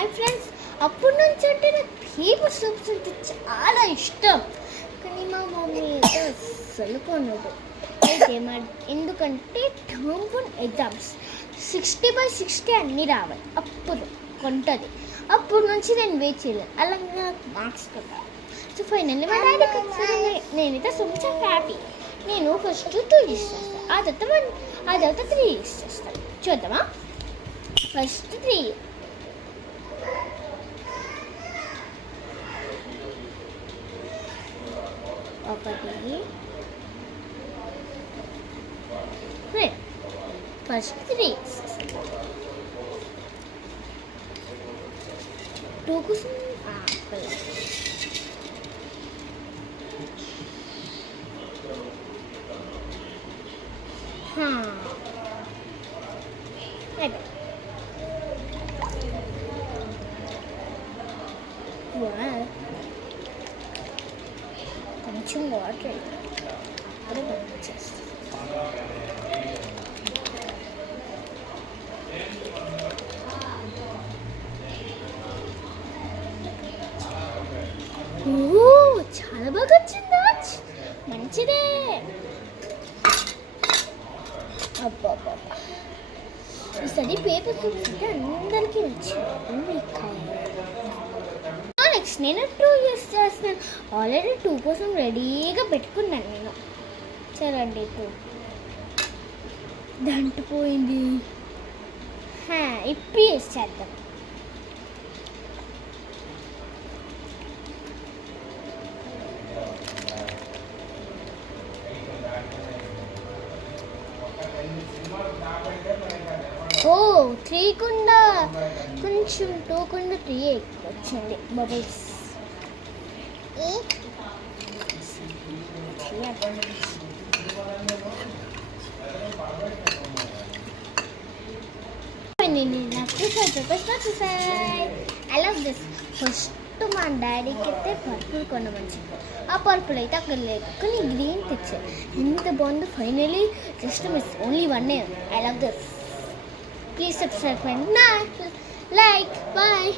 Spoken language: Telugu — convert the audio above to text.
హాయ్ ఫ్రెండ్స్, అప్పటి నుంచి అంటే నాకు పేపర్ సోప్స్ అంటే చాలా ఇష్టం. కానీ మా మమ్మీ అయితే అస్సలు కొనదు. అయితే ఎందుకంటే టర్మ్ 1 ఎగ్జామ్స్ 60/60 అన్నీ రావాలి, అప్పుడు కొంటుంది. అప్పటి నుంచి నేను వెయిట్ చేయలేదు, అలాగే నాకు మార్క్స్ కొట్టాలి. సో ఫైనల్లీ మా డాడీకి వచ్చింది. నేనైతే కొంచెం హ్యాపీ. నేను ఫస్ట్ 2 యూస్ చేస్తాను, ఆ తర్వాత 3 యూస్ చేస్తాను. చూద్దామా? ఫస్ట్ 3. ఒకటి, ఫస్ట్ 3 2 కోసం ఆపిల్. కొంచెం వాటర్ అప్పుడు పంపించేస్తాను. చాలా బాగా వచ్చిందా? మంచిదే. అబ్బా, ఈసారి పేపర్ చూస్తే అందరికీ నచ్చింది. నెక్స్ట్ నేను 2 యూస్ చేస్తున్నాను. ఆల్రెడీ 2 కోసం రెడీగా పెట్టుకున్నాను నేను. చూడండి, 2 దంటిపోయింది. ఇప్పుడు యూస్ చేద్దాం. ఓ 3 కుండా కొంచెం 2 కుండా 3 ఎక్కువ వచ్చింది bubbles. I love this. First మా డాడీకి అయితే పర్పుల్ కొనమని, ఆ పర్పుల్ అయితే అక్కడ లేదు, కానీ గ్రీన్ తెచ్చారు. ఎంత బాగుందో. Finally just miss, only 1. I love this. Please subscribe and like. Bye.